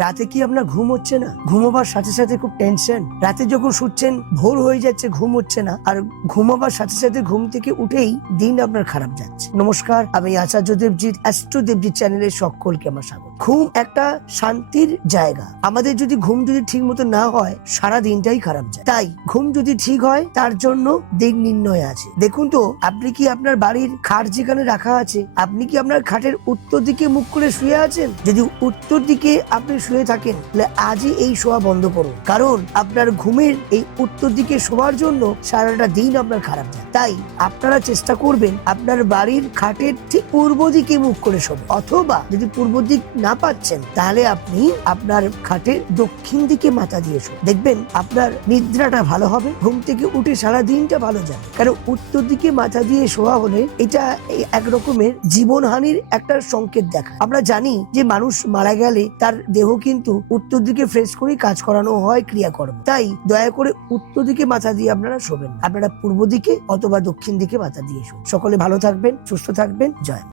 রাতে কি আপনার ঘুম হচ্ছে না? ঘুমোবার সাথে সাথে খুব টেনশন রাতে যখন শুচ্ছেন, ভোর হয়ে যাচ্ছে, ঘুম হচ্ছে না। আর ঘুমাবার সাথে সাথে ঘুম থেকে উঠেই দিন আপনার খারাপ যাচ্ছে। নমস্কার, আমি আচার্য দেবজিৎ, অ্যাস্ট্রো দেবজিৎ চ্যানেলের সকলকে আমার স্বাগত। ঘুম একটা শান্তির জায়গা। আমাদের যদি ঘুম যদি ঠিক মতো না হয়, সারা দিনটাই খারাপ যায়। তাই ঘুম যদি ঠিক হয়, তার জন্য দিক নির্ণয় আছে। দেখুন তো, আপনি কি আপনার বাড়ির খাট যেখানে রাখা আছে, আপনি কি আপনার খাটের উত্তর দিকে মুখ করে শুয়ে আছেন? যদি উত্তর দিকে আপনি শুয়ে থাকেন, তাহলে আজই এই শোয়া বন্ধ করুন। কারণ আপনার ঘুমের এই উত্তর দিকে শোয়ার জন্য সারাটা দিন আপনার খারাপ যায়। তাই আপনারা চেষ্টা করবেন আপনার বাড়ির খাটের ঠিক পূর্ব দিকে মুখ করে শোবেন। অথবা যদি পূর্ব দিক না পাচ্ছেন, তাহলে আপনি আপনার খাটের দক্ষিণ দিকে মাথা দিয়ে শোন দেখবেন আপনার নিদ্রাটা ভালো হবে, ঘুম থেকে উঠে সারা দিনটা ভালো যাবে। কারণ উত্তর দিকে মাথা দিয়ে শোয়া হলে এটা এক রকমের জীবনহানির একটা সংকেত দেখায়। আমরা জানি যে মানুষ মারা গেলে তার দেহ কিন্তু উত্তর দিকে ফ্রেশ করেই কাজ করানো হয় ক্রিয়াকর্ম। তাই দয়া করে উত্তর দিকে মাথা দিয়ে আপনারা শোবেন আপনারা পূর্ব দিকে অথবা দক্ষিণ দিকে মাথা দিয়ে শোবেন সকলে ভালো থাকবেন, সুস্থ থাকবেন। জয়।